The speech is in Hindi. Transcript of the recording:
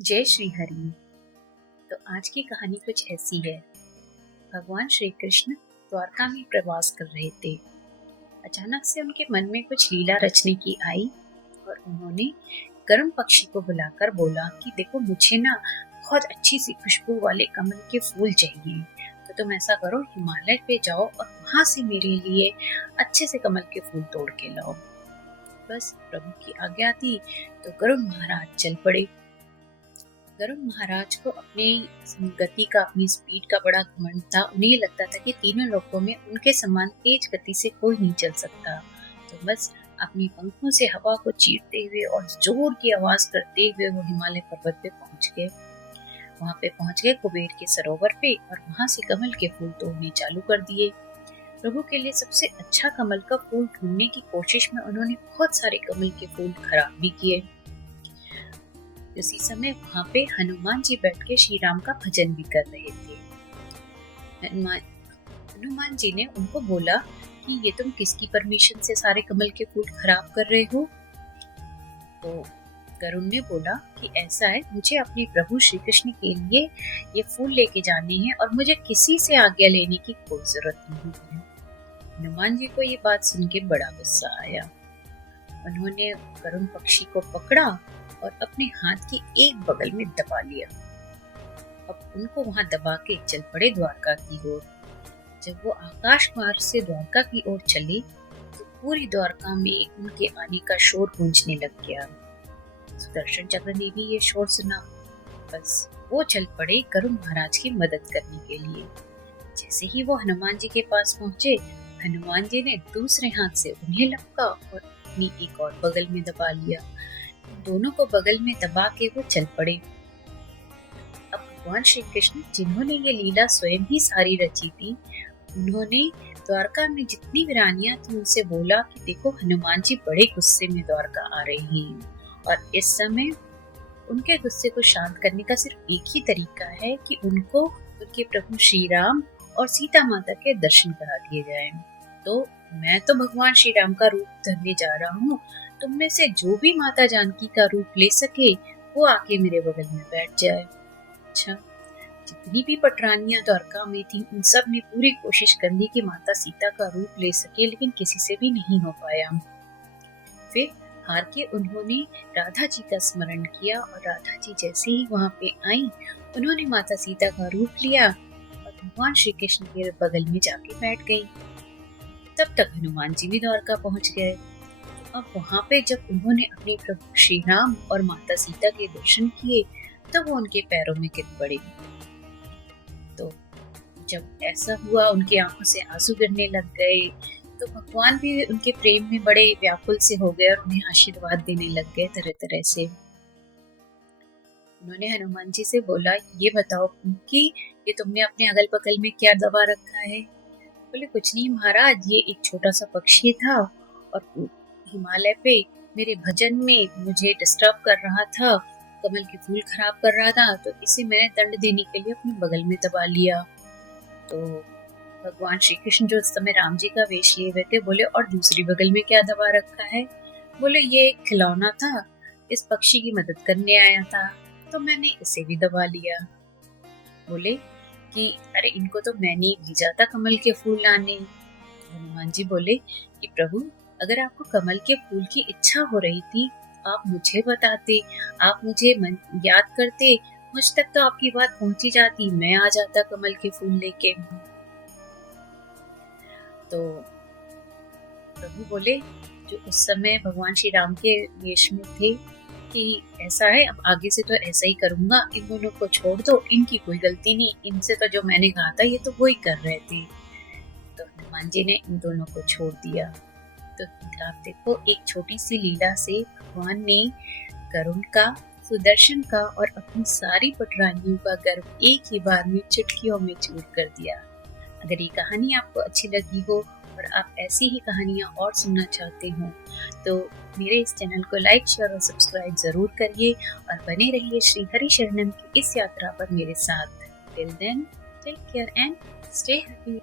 जय श्री हरि। तो आज की कहानी कुछ ऐसी है। भगवान श्री कृष्ण द्वारका में प्रवास कर रहे थे। अचानक से उनके मन में कुछ लीला रचने की आई और उन्होंने गरुड़ पक्षी को बुलाकर बोला कि देखो, मुझे ना बहुत अच्छी सी खुशबू वाले कमल के फूल चाहिए। तो तुम ऐसा करो, हिमालय पे जाओ और वहां से मेरे लिए अच्छे से कमल के फूल तोड़ के लाओ। बस प्रभु की आज्ञा थी तो गरुड़ महाराज चल पड़े। गरुड़ महाराज को अपनी गति का, अपनी स्पीड का बड़ा घमंड था। उन्हें लगता था कि तीनों लोकों में उनके समान तेज गति से कोई नहीं चल सकता। तो बस अपनी पंखों से हवा को चीरते हुए और जोर की आवाज करते हुए वो हिमालय पर्वत पे पहुंच गए। वहां पे पहुंच गए कुबेर के सरोवर पे और वहां से कमल के फूल तोड़ने चालू कर दिए। प्रभु के लिए सबसे अच्छा कमल का फूल ढूंढने की कोशिश में उन्होंने बहुत सारे कमल के फूल खराब भी किए। उसी समय वहां पे हनुमान जी बैठ के श्री राम का भजन भी कर रहे थे। हनुमान जी ने उनको बोला कि ये तुम किसकी परमिशन से सारे कमल के फूल खराब कर रहे हो? तो गरुड़ ने बोला कि ऐसा है, मुझे अपने प्रभु श्री कृष्ण के लिए ये फूल लेके जाने हैं और मुझे किसी से आज्ञा लेने की कोई जरूरत नहीं है। हनुमान जी को ये बात सुन के बड़ा गुस्सा आया। उन्होंने गरुड़ पक्षी को पकड़ा और अपने हाथ की एक बगल में दबा लिया। अब उनको वहां दबा के चल पड़े द्वारका की ओर। जब वो आकाश मार्ग से द्वारका की ओर चले तो पूरी द्वारका में उनके आने का शोर गूंजने लग गया। सुदर्शन चक्र ने भी ये शोर सुना। बस वो चल पड़े गरुड़ महाराज की मदद करने के लिए। जैसे ही वो हनुमान जी के पास पहुंचे, हनुमान जी ने दूसरे हाथ से उन्हें लपका और अपनी एक और बगल में दबा लिया। दोनों को बगल में दबा के वो चल पड़े। अब भगवान श्री कृष्ण, जिन्होंने ये लीला स्वयं ही सारी रची थी, उन्होंने द्वारका में जितनी वीरानियां थी उनसे बोला कि देखो, हनुमान जी बड़े गुस्से में द्वारका आ रहे हैं और इस समय उनके गुस्से को शांत करने का सिर्फ एक ही तरीका है कि उनको उनके प्रभु श्री राम और सीता माता के दर्शन करा दिए जाएं। तो मैं तो भगवान श्री राम का रूप धरने जा रहा हूँ। तुम में से जो भी माता जानकी का रूप ले सके वो आके मेरे बगल में बैठ जाए। अच्छा, जितनी भी पटरानियां द्वारका में थी उन सब ने पूरी कोशिश कर ली कि माता सीता का रूप ले सके, लेकिन किसी से भी नहीं हो पाया। फिर हार के उन्होंने राधा जी का स्मरण किया और राधा जी जैसे ही वहां पे आई, उन्होंने माता सीता का रूप लिया और भगवान श्री कृष्ण के बगल में जाके बैठ गई। तब तक हनुमान जी भी द्वारका पहुंच गए। अब वहां पे जब उन्होंने अपने प्रभु श्री राम और माता सीता के दर्शन किए तब वो उनके पैरों में गिर पड़े। तो जब ऐसा हुआ, उनकी आंखों से आंसू गिरने लग गए। तो भगवान भी उनके प्रेम में बड़े व्याकुल से हो गए और उन्हें आशीर्वाद देने लग गए तरह तरह से। उन्होंने हनुमान जी से बोला, ये बताओ कि ये तुमने अपने अगल बगल में क्या दबा रखा है? बोले, कुछ नहीं महाराज, ये एक छोटा सा पक्षी था और हिमालय पे मेरे भजन में मुझे डिस्टर्ब कर रहा था, कमल के फूल खराब कर रहा था, तो इसे मैंने दंड देने के लिए अपने बगल में दबा लिया। तो भगवान श्री कृष्ण जो उस समय राम जी का वेश लिए हुए थे बोले, और दूसरी बगल में क्या दबा रखा है? बोले, ये एक खिलौना था, इस पक्षी की मदद करने आया था तो मैंने इसे भी दबा लिया। बोले कि अरे, इनको तो मैंने भेजा था कमल के फूल लाने। हनुमान जी बोले कि प्रभु, अगर आपको कमल के फूल की इच्छा हो रही थी आप मुझे बताते, आप मुझे याद करते, मुझ तक तो आपकी बात पहुंची जाती, मैं आ जाता कमल के फूल लेके। तो प्रभु बोले, जो उस समय भगवान श्री राम के वेश में थे, कि ऐसा है, अब आगे से तो ऐसा ही करूंगा, इन दोनों को छोड़ दो, इनकी कोई गलती नहीं, इनसे तो जो मैंने कहा था ये तो वो ही कर रहे थे। तो हनुमान जी ने इन दोनों को छोड़ दिया। तो आप देखो, एक छोटी सी लीला से भगवान ने गरुड़ का, सुदर्शन का और अपनी सारी पटरानियों का गर्व एक ही बार में चुटकियों में चूर कर दिया। अगर ये कहानी आपको अच्छी लगी हो और आप ऐसी ही कहानियाँ और सुनना चाहते हो तो मेरे इस चैनल को लाइक, शेयर और सब्सक्राइब जरूर करिए और बने रहिए श्री हरि शरणम की इस यात्रा पर मेरे साथ। Till then, take care and stay happy.